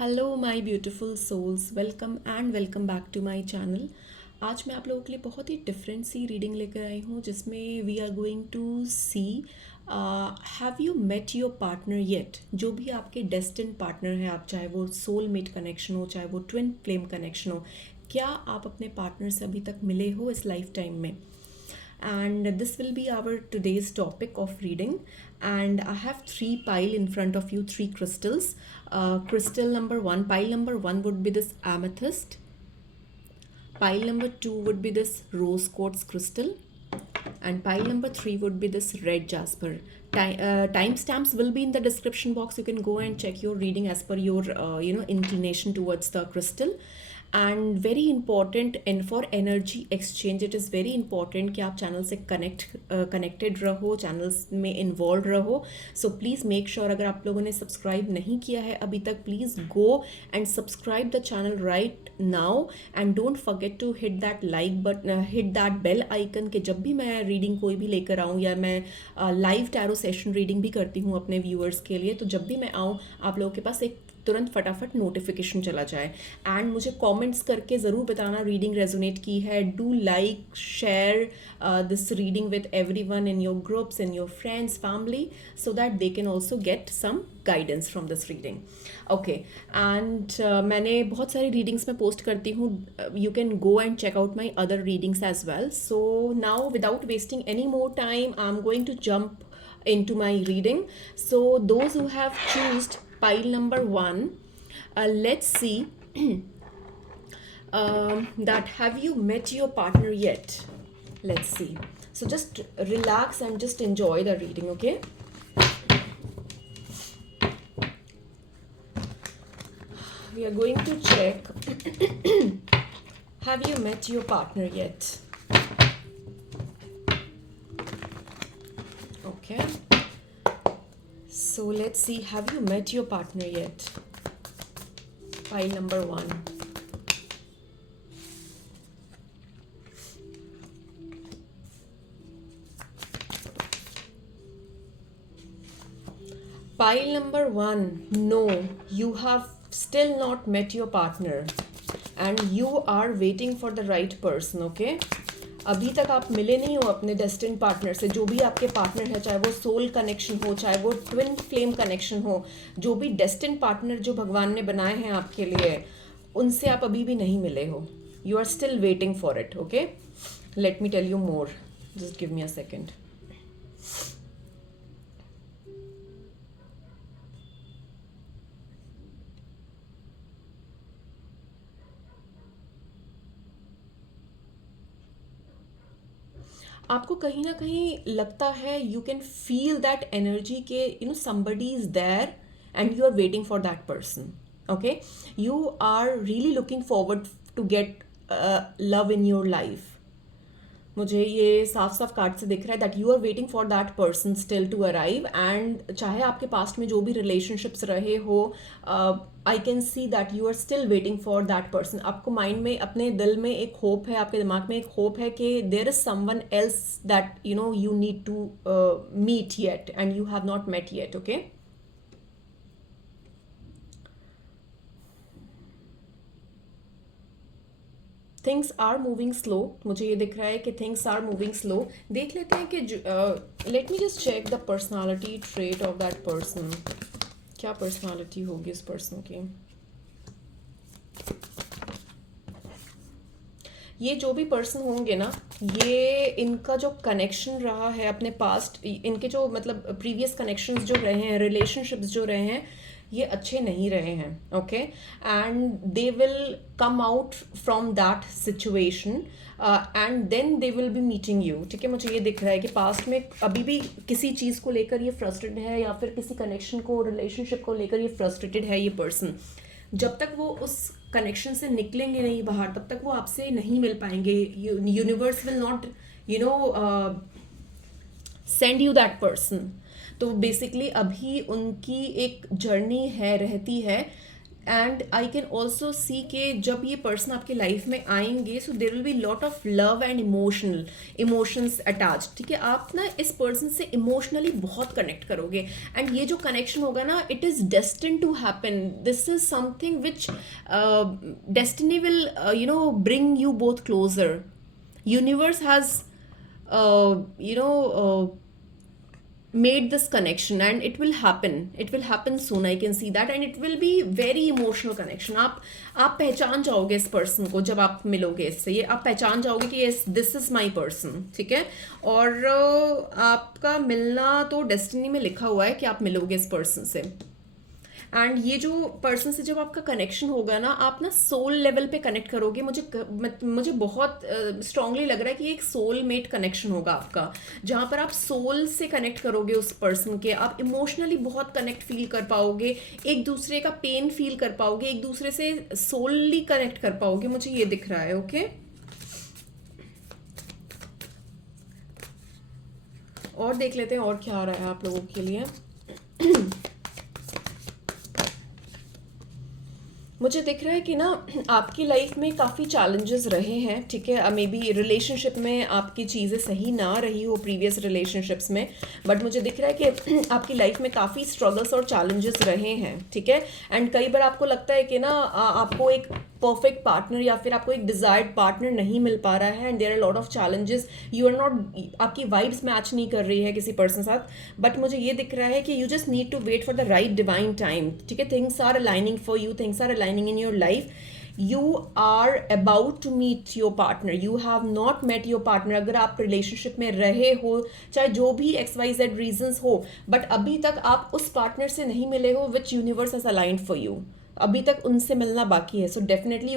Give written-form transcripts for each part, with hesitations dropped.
Hello my beautiful souls, welcome and welcome back to my channel. आज मैं आप लोगों के लिए बहुत ही डिफरेंट सी रीडिंग लेकर आई हूँ जिसमें we are going to see have you met your partner yet. जो भी आपके डेस्टिन पार्टनर है, आप चाहे वो सोलमेट कनेक्शन हो, चाहे वो ट्विन फ्लेम कनेक्शन हो, क्या आप अपने पार्टनर से अभी तक मिले हो इस लाइफ टाइम में? And this will be our today's topic of reading. And I have three pile in front of you, three crystals. Crystal number one, pile number one would be this amethyst. Pile number two would be this rose quartz crystal, and pile number three would be this red jasper. Timestamps will be in the description box. You can go and check your reading as per your inclination towards the crystal. And very important and for energy exchange it is very important कि आप channel से connected रहो, channels में involve रहो. So please make sure, अगर आप लोगों ने सब्सक्राइब नहीं किया है अभी तक, please go and subscribe the channel right now and don't forget to hit that like button, hit that bell icon कि जब भी मैं रीडिंग कोई भी लेकर आऊँ, या मैं लाइव टैरो सेशन रीडिंग भी करती हूँ अपने व्यूअर्स के लिए, तो जब भी मैं आऊँ आप लोगों के पास एक तुरंत फटाफट नोटिफिकेशन चला जाए. एंड मुझे कमेंट्स करके ज़रूर बताना रीडिंग रेजोनेट की है. Do like, share this reading with everyone in your groups, in your friends, family, so that they can also get some guidance from this reading. Okay, and मैंने बहुत सारी readings में post करती हूँ. You can go and check out my other readings as well. So now without wasting any more time, I am going to jump into my reading. So those who have chosen pile number one, let's see that have you met your partner yet. Let's see. So just relax and just enjoy the reading, okay? We are going to check have you met your partner yet. Okay, so let's see, have you met your partner yet? Pile number one. Pile number one, no, you have still not met your partner and you are waiting for the right person. Okay, अभी तक आप मिले नहीं हो अपने destine partner से. जो भी आपके पार्टनर है, चाहे वो सोल कनेक्शन हो, चाहे वो ट्विन फ्लेम कनेक्शन हो, जो भी डेस्टिन पार्टनर जो भगवान ने बनाए हैं आपके लिए, उनसे आप अभी भी नहीं मिले हो. You are still waiting for it. Okay, let me tell you more. Just give me a second. आपको कहीं ना कहीं लगता है, you can feel that energy के somebody is there and you are waiting for that person. Okay, you are really looking forward to get love in your life. मुझे ये साफ साफ कार्ड से दिख रहा है that you are waiting for that person still to arrive. And चाहे आपके पास्ट में जो भी रिलेशनशिप्स रहे हो, I can see that you are still waiting for that person. आपको माइंड में, अपने दिल में एक होप है, आपके दिमाग में एक होप है कि there is someone else that you need to meet yet and you have not met yet. Okay, things are moving slow. मुझे ये दिख रहा है कि थिंग्स आर मूविंग स्लो. देख लेते हैं कि let me just check the personality trait of that person. क्या पर्सनालिटी होगी इस पर्सन की. ये जो भी पर्सन होंगे ना, ये इनका जो कनेक्शन रहा है अपने पास्ट, इनके जो मतलब प्रीवियस कनेक्शंस जो रहे हैं, रिलेशनशिप्स जो रहे हैं, ये अच्छे नहीं रहे हैं. Okay, and they will come out from that situation and then they will be meeting you. ठीक है, मुझे ये दिख रहा है कि पास्ट में अभी भी किसी चीज़ को लेकर ये फ्रस्ट्रेटेड है, या फिर किसी कनेक्शन को, रिलेशनशिप को लेकर ये फ्रस्ट्रेटेड है. ये पर्सन जब तक वो उस कनेक्शन से निकलेंगे नहीं बाहर, तब तक वो आपसे नहीं मिल पाएंगे. Universe will not send you that person. तो बेसिकली अभी उनकी एक जर्नी है, रहती है, and I can also see कि जब ये पर्सन आपकी लाइफ में आएंगे so there will be lot of love and emotions attach, ठीक है। आप ना इस पर्सन से इमोशनली बहुत कनेक्ट करोगे एंड ये जो कनेक्शन होगा ना it is destined to happen. This is something which destiny will bring you both closer. Universe has made this connection and it will happen soon. I can see that and it will be very emotional connection. आप पहचान जाओगे इस person को जब आप मिलोगे इससे, ये आप पहचान जाओगे कि yes this is my person, ठीक है। और आपका मिलना तो डेस्टिनी में लिखा हुआ है कि आप मिलोगे इस पर्सन से। एंड ये जो पर्सन से जब आपका कनेक्शन होगा ना आप ना सोल लेवल पे कनेक्ट करोगे। मुझे बहुत स्ट्रांगली लग रहा है कि ये एक सोल मेट कनेक्शन होगा आपका, जहाँ पर आप सोल से कनेक्ट करोगे उस पर्सन के। आप इमोशनली बहुत कनेक्ट फील कर पाओगे, एक दूसरे का पेन फील कर पाओगे, एक दूसरे से सोलली कनेक्ट कर पाओगे। मुझे ये दिख रहा है। ओके और देख लेते हैं और क्या आ रहा है आप लोगों के लिए। मुझे दिख रहा है कि ना आपकी लाइफ में काफ़ी चैलेंजेस रहे हैं, ठीक है। मे बी रिलेशनशिप में आपकी चीज़ें सही ना रही हो प्रीवियस रिलेशनशिप्स में, बट मुझे दिख रहा है कि आपकी लाइफ में काफ़ी स्ट्रगल्स और चैलेंजेस रहे हैं, ठीक है। एंड कई बार आपको लगता है कि ना आपको एक परफेक्ट पार्टनर या फिर आपको एक डिजायर्ड पार्टनर नहीं मिल पा रहा है and there are lot of challenges. You are not, आपकी वाइब्स मैच नहीं कर रही है किसी पर्सन साथ, बट मुझे ये दिख रहा है कि you just need to wait for the right divine time, ठीक है। Things are aligning for you, things are aligning in your life. You are about to meet your partner. You have not met your partner. अगर आप relationship में रहे हो, चाहे जो भी XYZ रीजंस हो, बट अभी तक आप उस पार्टनर से नहीं मिले हो which universe has aligned for you. अभी तक उनसे मिलना बाकी है। So definitely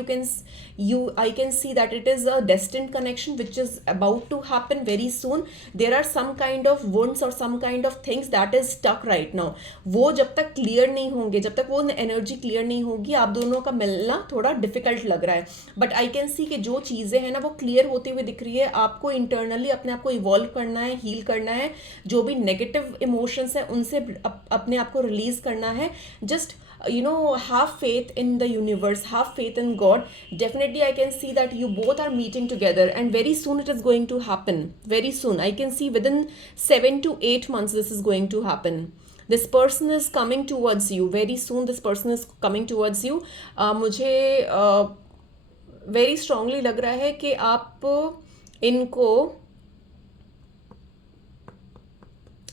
I can see that it is a destined connection which is about to happen very soon. There are some kind of wounds और some kind of things that is stuck right now. वो जब तक clear नहीं होंगे, जब तक वो energy clear नहीं होगी, आप दोनों का मिलना थोड़ा डिफिकल्ट लग रहा है। बट आई कैन सी कि जो चीज़ें हैं ना वो क्लियर होते हुए दिख रही है। आपको इंटरनली अपने आप को इवॉल्व करना है, हील करना है, जो भी नेगेटिव इमोशंस हैं उनसे अपने आप को रिलीज करना है। Just have faith in the universe, have faith in God. Definitely I can see that you both are meeting together and very soon it is going to happen. Very soon, I can see within 7 to 8 months this is going to happen. This person is coming towards you very soon. This person is coming towards you. मुझे very strongly लग रहा है कि आप इनको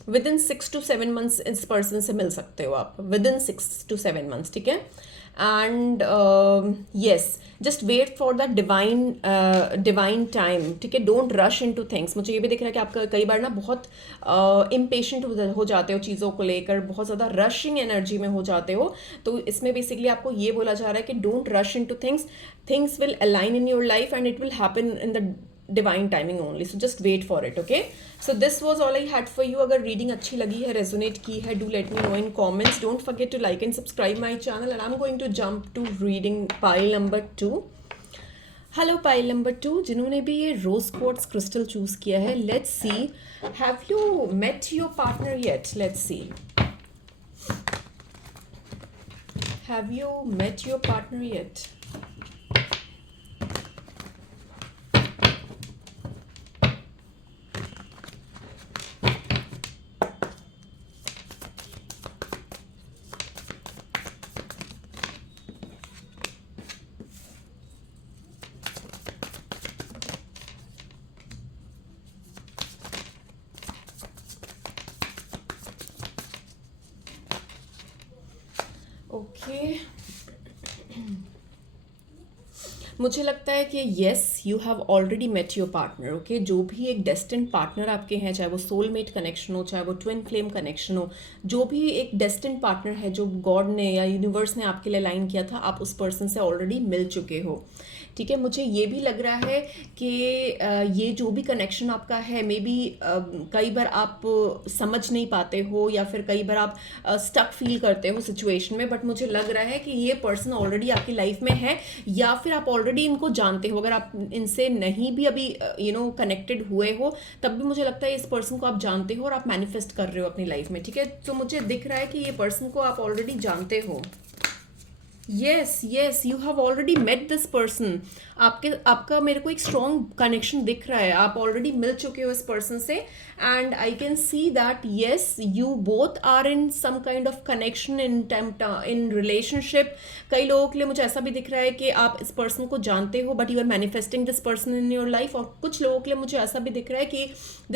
with in 6 to 7 months इस person से मिल सकते हो आप, विद इन 6 to 7 months, ठीक है। And yes, just wait for the divine time, ठीक है। Don't rush into things. मुझे ये भी दिख रहा है कि आपका कई बार ना बहुत इम्पेशेंट हो जाते हो चीज़ों को लेकर, बहुत ज़्यादा रशिंग एनर्जी में हो जाते हो। तो इसमें बेसिकली आपको ये बोला जा रहा है कि don't rush into things, things will align in your life and it will happen in the divine timing only. So just wait for it. Okay, so this was all I had for you. अगर reading अच्छी लगी है, resonate की है, do let me know in comments. Don't forget to like and subscribe my channel and I am going to jump to reading pile number 2। Hello pile number 2, जिन्होंने भी ये रोज quartz crystal choose किया है, let's see have you met your partner yet. Let's see have you met your partner yet. Okay, मुझे लगता है कि yes you have already met your partner. Okay, जो भी एक डेस्टिन्ड पार्टनर आपके हैं, चाहे वो सोलमेट कनेक्शन हो, चाहे वो ट्विन फ्लेम कनेक्शन हो, जो भी एक डेस्टिन्ड पार्टनर है जो गॉड ने या यूनिवर्स ने आपके लिए लाइन किया था, आप उस पर्सन से ऑलरेडी मिल चुके हो, ठीक है। मुझे ये भी लग रहा है कि ये जो भी कनेक्शन आपका है, मे बी कई बार आप समझ नहीं पाते हो या फिर कई बार आप स्टक फील करते हो सिचुएशन में, बट मुझे लग रहा है कि ये पर्सन ऑलरेडी आपकी लाइफ में है या फिर आप ऑलरेडी इनको जानते हो। अगर आप इनसे नहीं भी अभी कनेक्टेड हुए हो, तब भी मुझे लगता है इस पर्सन को आप जानते हो और आप मैनिफेस्ट कर रहे हो अपनी लाइफ में, ठीक है। तो मुझे दिख रहा है कि ये पर्सन को आप ऑलरेडी जानते हो। Yes yes, you have already met this person. आपका मेरे को एक स्ट्रॉन्ग कनेक्शन दिख रहा है, आप ऑलरेडी मिल चुके हो इस पर्सन से। And I can see that yes, you both are in some kind of connection in relationship. कई लोगों के लिए मुझे ऐसा भी दिख रहा है कि आप इस पर्सन को जानते हो but you are manifesting this person in your life. और कुछ लोगों के लिए मुझे ऐसा भी दिख रहा है कि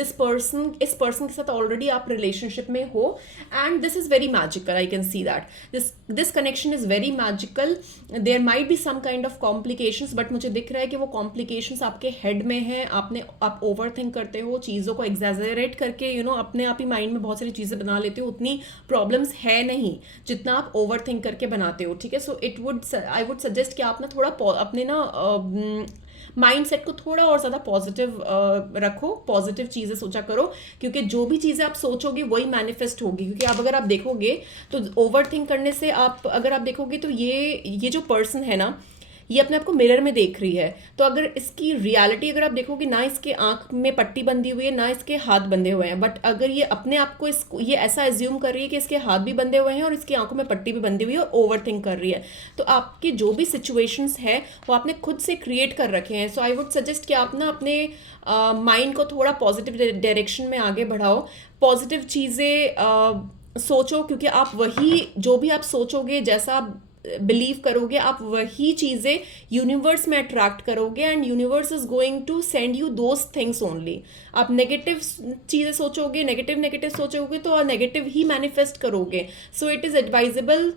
इस पर्सन के साथ ऑलरेडी आप रिलेशनशिप में हो। And this is very magical, I can see that this connection is very magical. There might be some kind of complications, but मुझे दिख रहा है कि वो कॉम्प्लिकेशंस आपके हेड में है। आप ओवर थिंक करते हो चीज़ों को, एग्जैजरेट करके अपने आप ही माइंड में बहुत सारी चीज़ें बना लेते हो। उतनी प्रॉब्लम्स है नहीं जितना आप ओवर थिंक करके बनाते हो, ठीक है। सो आई वुड सजेस्ट कि आप ना थोड़ा अपने ना माइंड सेट को थोड़ा और ज़्यादा पॉजिटिव रखो, पॉजिटिव चीज़ें सोचा करो, क्योंकि जो भी चीज़ें आप सोचोगे वही मैनिफेस्ट होगी। क्योंकि अगर आप देखोगे तो ओवर थिंक करने से अगर आप देखोगे तो ये जो पर्सन है ना, ये अपने आप को मिरर में देख रही है। तो अगर इसकी रियलिटी अगर आप देखोगे ना, इसके आंख में पट्टी बंधी हुई है ना इसके हाथ बंधे हुए हैं, बट अगर ये अपने आप को ये ऐसा एज्यूम कर रही है कि इसके हाथ भी बंधे हुए हैं और इसकी आंखों में पट्टी भी बंधी हुई है और ओवर थिंक कर रही है, तो आपकी जो भी सिचुएशंस है वो आपने खुद से क्रिएट कर रखे हैं। सो आई वुड सजेस्ट कि आप ना अपने माइंड को थोड़ा पॉजिटिव डायरेक्शन में आगे बढ़ाओ, पॉजिटिव चीज़ें सोचो, क्योंकि आप वही जो भी आप सोचोगे, जैसा आप बिलीव करोगे, आप वही चीज़ें यूनिवर्स में अट्रैक्ट करोगे। And universe is going to send you those things only. आप नेगेटिव चीज़ें सोचोगे, नेगेटिव सोचोगे तो नेगेटिव ही मैनिफेस्ट करोगे। So it is advisable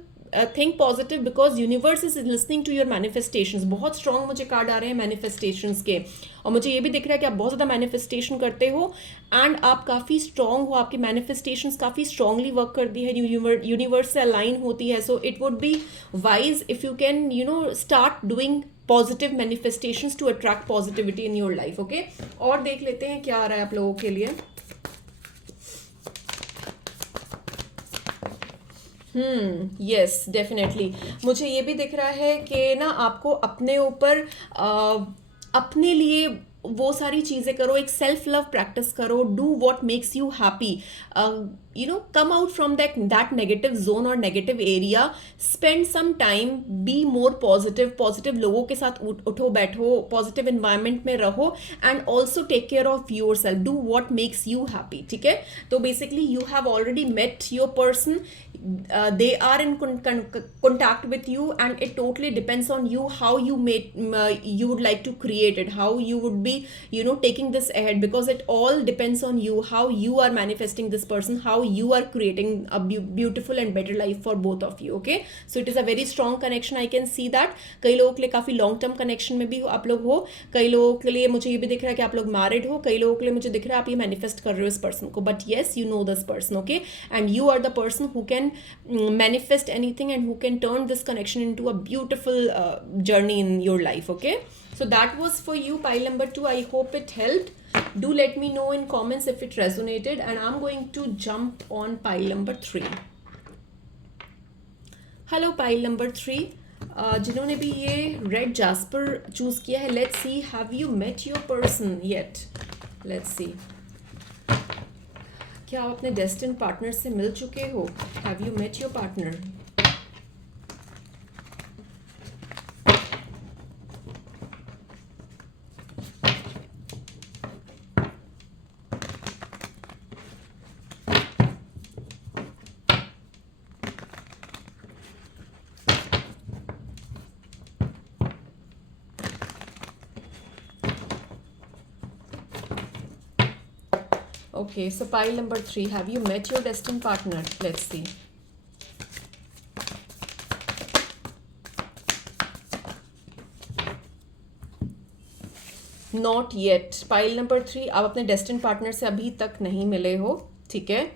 think positive because universe is listening to your manifestations. बहुत स्ट्रॉन्ग मुझे कार्ड आ रहे हैं मैनिफेस्टेशंस के, और मुझे ये भी दिख रहा है कि आप बहुत ज़्यादा मैनिफेस्टेशन करते हो एंड आप काफ़ी स्ट्रॉन्ग हो, आपकी मैनिफेस्टेशंस काफ़ी स्ट्रॉन्गली वर्क करती है, यूनिवर्स से अलाइन होती है। So it would be wise if you can start doing positive manifestations to attract positivity in your life. Okay, और देख लेते हैं क्या आ रहा है आप लोगों के लिए। यस डेफिनेटली, मुझे ये भी दिख रहा है कि ना आपको अपने ऊपर अपने लिए वो सारी चीज़ें करो, एक सेल्फ लव प्रैक्टिस करो, do what makes you happy, come out from that negative zone और negative area, spend some time, be more positive लोगों के साथ उठो बैठो, पॉजिटिव इन्वायरमेंट में रहो and also take care of your self, do what makes you happy, ठीक है। तो basically you have already met your person, they are in contact with you, and it totally depends on you how you would like to create it, how you would be taking this ahead, because it all depends on you, how you are manifesting this person, how you are creating a beautiful and better life for both of you. Okay, so it is a very strong connection, I can see that। कई लोगों के लिए काफ़ी long term connection में भी आप लोग हो, कई लोगों के लिए मुझे ये भी दिख रहा है कि आप लोग मैरिड हो, कई लोगों के लिए मुझे दिख रहा है आप ये मैनिफेस्ट कर रहे हो इस पर्सन को, but yes you know this person, okay, and you are the person who can manifest anything and who can turn this connection into a beautiful journey in your life. Okay, so that was for you, pile number 2. I hope it helped. Do let me know in comments if it resonated, and I'm going to jump on pile number 3. Hello pile number 3, जिन्होंने भी ये red jasper choose किया है, let's see, have you met your person yet? Let's see, क्या आप अपने destine partner से मिल चुके हो? Have you met your partner? Okay, so pile number 3, have you met your destined partner? Let's see. Not yet. Pile number 3, आप अपने destined partner से अभी तक नहीं मिले हो, ठीक है,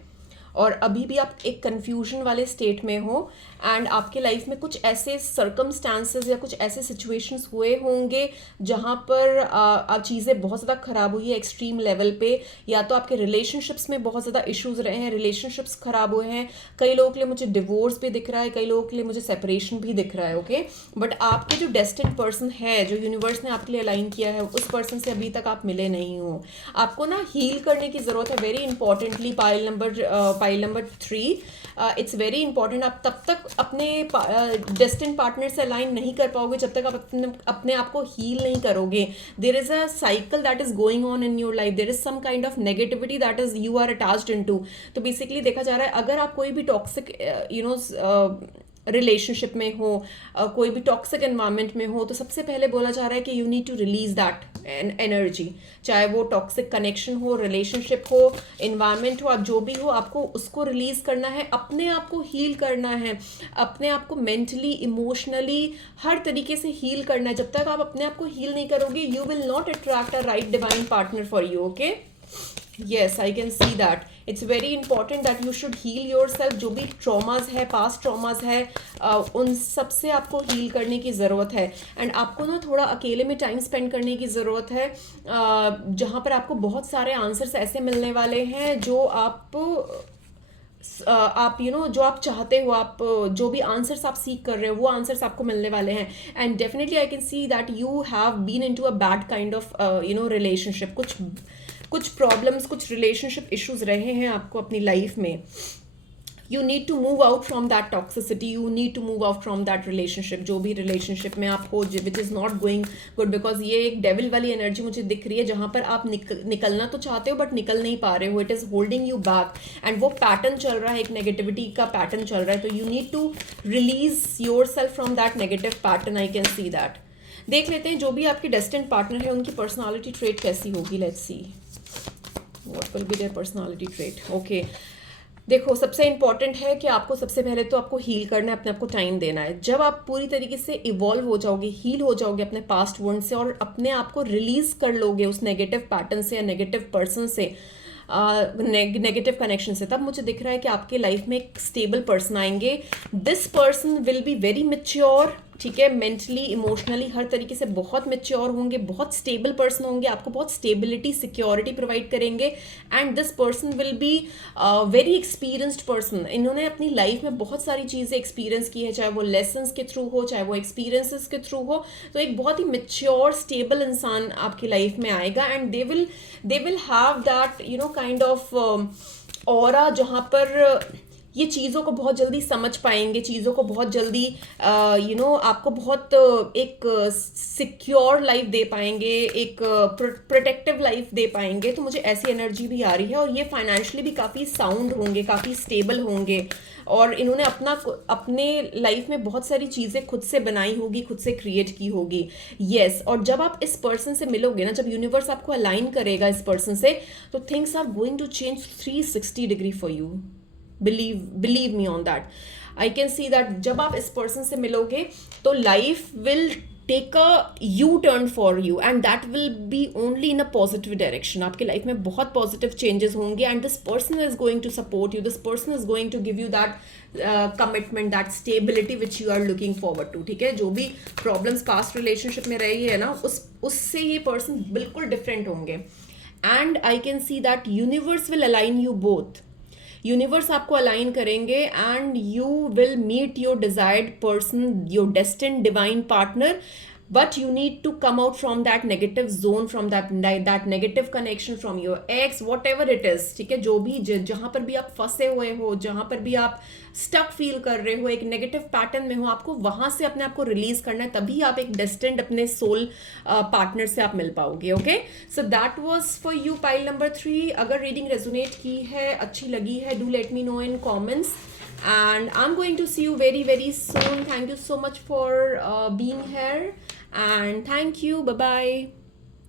और अभी भी आप एक कन्फ्यूजन वाले स्टेट में हो, एंड आपके लाइफ में कुछ ऐसे सर्कमस्टांसेस या कुछ ऐसे सिचुएशंस हुए होंगे जहाँ पर चीज़ें बहुत ज़्यादा ख़राब हुई है एक्सट्रीम लेवल पे, या तो आपके रिलेशनशिप्स में बहुत ज़्यादा इश्यूज रहे हैं, रिलेशनशिप्स ख़राब हुए हैं, कई लोगों के लिए मुझे डिवोर्स भी दिख रहा है, कई लोगों के लिए मुझे सेपरेशन भी दिख रहा है। ओके, बट आपके जो डेस्टिन्ड पर्सन है, जो यूनिवर्स ने आपके लिए अलाइन किया है, उस पर्सन से अभी तक आप मिले नहीं हो। आपको ना हील करने की ज़रूरत है, very importantly pile number 3, it's very important. आप तब तक अपने डेस्टिन्ड पार्टनर से अलाइन नहीं कर पाओगे जब तक आप अपने आप को हील नहीं करोगे. There is a cycle that is going on in your life. There is some kind of negativity that is you are attached into. तो बेसिकली देखा जा रहा है अगर आप कोई भी टॉक्सिक रिलेशनशिप में हो, कोई भी टॉक्सिक एनवायरनमेंट में हो, तो सबसे पहले बोला जा रहा है कि you need to release that energy. चाहे वो टॉक्सिक कनेक्शन हो, रिलेशनशिप हो, एनवायरनमेंट हो, आप जो भी हो, आपको उसको रिलीज करना है, अपने आप को हील करना है, अपने आप को मेंटली, इमोशनली, हर तरीके से हील करना है. जब तक आप अपने आप को हील नहीं करोगे, you will not attract a right divine partner for you. Okay, yes, I can see that. It's very important that you should heal yourself. जो भी ट्रॉमाज है, पास्ट ट्रॉमाज है, उन सब से आपको हील करने की ज़रूरत है. एंड आपको ना थोड़ा अकेले में टाइम स्पेंड करने की ज़रूरत है, जहाँ पर आपको बहुत सारे आंसर्स ऐसे मिलने वाले हैं जो आप जो आप चाहते हो, आप जो भी आंसर्स आप सीख कर रहे हो वो आंसर्स आपको मिलने वाले हैं. And definitely I can see that you have been into a bad kind of relationship. कुछ प्रॉब्लम्स, कुछ रिलेशनशिप इश्यूज रहे हैं आपको अपनी लाइफ में. You need to move out from that toxicity, you need to move out from that relationship. जो भी relationship में आप हो which is not going good, because ये एक डेविल वाली एनर्जी मुझे दिख रही है जहाँ पर आप निकलना तो चाहते हो बट निकल नहीं पा रहे हो. It is holding you back. And वो पैटर्न चल रहा है, एक नेगेटिविटी का पैटर्न चल रहा है. तो you need to release yourself from that negative pattern. I can see that. देख लेते हैं जो भी आपके डेस्टिन्ड पार्टनर है उनकी पर्सनैलिटी ट्रेट कैसी होगी. Let's see what will be their personality trait. Okay, देखो सबसे इंपॉर्टेंट है कि आपको सबसे पहले तो आपको हील करना है, अपने आप को टाइम देना है. जब आप पूरी तरीके से इवॉल्व हो जाओगे, हील हो जाओगे अपने पास्ट वुंड से और अपने आप को रिलीज कर लोगे उस नेगेटिव पैटर्न से या नेगेटिव पर्सन से, नेगेटिव कनेक्शन से, तब मुझे दिख रहा है कि आपके लाइफ में एक स्टेबल पर्सन आएंगे. This person will be very mature. ठीक है, मेंटली, इमोशनली, हर तरीके से बहुत मेच्योर होंगे, बहुत स्टेबल पर्सन होंगे, आपको बहुत स्टेबिलिटी, सिक्योरिटी प्रोवाइड करेंगे. And this person will be very experienced person. इन्होंने अपनी लाइफ में बहुत सारी चीज़ें एक्सपीरियंस की है, चाहे वो लेसन्स के थ्रू हो, चाहे वो एक्सपीरियंसेस के थ्रू हो. तो एक बहुत ही मेच्योर, स्टेबल इंसान आपकी लाइफ में आएगा. And they will have that kind of aura जहाँ पर ये चीज़ों को बहुत जल्दी समझ पाएंगे, चीज़ों को बहुत जल्दी आपको बहुत एक सिक्योर लाइफ दे पाएंगे, एक प्रोटेक्टिव लाइफ दे पाएंगे. तो मुझे ऐसी एनर्जी भी आ रही है. और ये फाइनेंशियली भी काफ़ी साउंड होंगे, काफ़ी स्टेबल होंगे. और इन्होंने अपने लाइफ में बहुत सारी चीज़ें खुद से बनाई होगी, खुद से क्रिएट की होगी. येस, और जब आप इस पर्सन से मिलोगे ना, जब यूनिवर्स आपको अलाइन करेगा इस पर्सन से, तो things are going to change 360 degree for you. believe me on that. I can see that जब आप इस पर्सन से मिलोगे तो life will take a U turn for you and that will be only in a positive direction. आपकी life में बहुत positive changes होंगे. And this person is going to support you, this person is going to give you that commitment, that stability which you are looking forward to. ठीक है, जो भी problems past relationship में रही है ना, उससे ये पर्सन बिल्कुल डिफरेंट होंगे. And I can see that universe will align you both. Universe आपको अलाइन करेंगे and you will meet your desired person, your destined divine partner. But you need to come out from that negative zone, from that negative connection, from your ex, whatever it is. ठीक है, जो भी जहाँ पर भी आप फंसे हुए हो, जहाँ पर भी आप स्टक फील कर रहे हो, एक नेगेटिव पैटर्न में हो, आपको वहाँ से अपने आप को रिलीज करना है. तभी आप एक डेस्टिन्ड अपने सोल पार्टनर से आप मिल पाओगे. Okay, so that was for you pile number 3. अगर रीडिंग रेजोनेट की है, अच्छी लगी है, do let me know in comments. And I'm going to see you very, very soon. Thank you so much for being here. And thank you. Bye-bye.